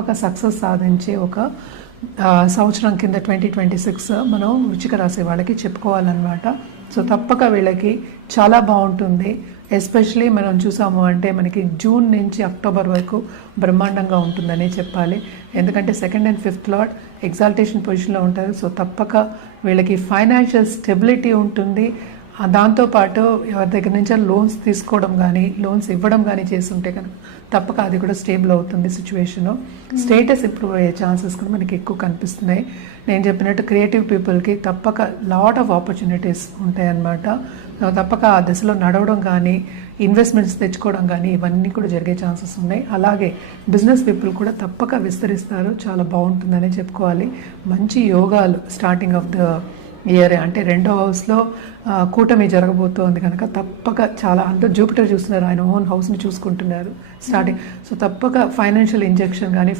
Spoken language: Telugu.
ఒక సక్సెస్ సాధించే ఒక సంవత్సరం కింద 2026 మనం వృశ్చిక రాశి వాళ్ళకి చెప్పుకోవాలన్నమాట. సో తప్పక వీళ్ళకి చాలా బాగుంటుంది. ఎస్పెషలీ మనం చూసాము అంటే మనకి జూన్ నుంచి అక్టోబర్ వరకు బ్రహ్మాండంగా ఉంటుందని చెప్పాలి. ఎందుకంటే 2nd and 5th lord exaltation పొజిషన్లో ఉంటారు. సో తప్పక వీళ్ళకి ఫైనాన్షియల్ స్టెబిలిటీ ఉంటుంది. దాంతోపాటు ఎవరి దగ్గర నుంచి లోన్స్ తీసుకోవడం కానీ లోన్స్ ఇవ్వడం కానీ చేస్తుంటే కనుక తప్పక అది కూడా స్టేబుల్ అవుతుంది. సిచ్యువేషను స్టేటస్ ఇంప్రూవ్ అయ్యే ఛాన్సెస్ కూడా మనకి ఎక్కువ కనిపిస్తున్నాయి. నేను చెప్పినట్టు క్రియేటివ్ పీపుల్కి తప్పక లాట్ ఆఫ్ ఆపర్చునిటీస్ ఉంటాయన్నమాట. తప్పక ఆ దశలో నడవడం కానీ ఇన్వెస్ట్మెంట్స్ తెచ్చుకోవడం కానీ ఇవన్నీ కూడా జరిగే ఛాన్సెస్ ఉన్నాయి. అలాగే బిజినెస్ పీపుల్ కూడా తప్పక విస్తరిస్తారు. చాలా బాగుంటుందని చెప్పుకోవాలి. మంచి యోగాలు స్టార్టింగ్ ఆఫ్ ద ఇయర్ అంటే 2వ హౌస్లో కూటమి జరగబోతోంది కనుక తప్పక చాలా అందరూ జూపిటర్ చూస్తున్నారు, ఆయన ఓన్ హౌస్ని చూసుకుంటున్నారు స్టార్టింగ్. సో తప్పక ఫైనాన్షియల్ ఇంజెక్షన్ కానీ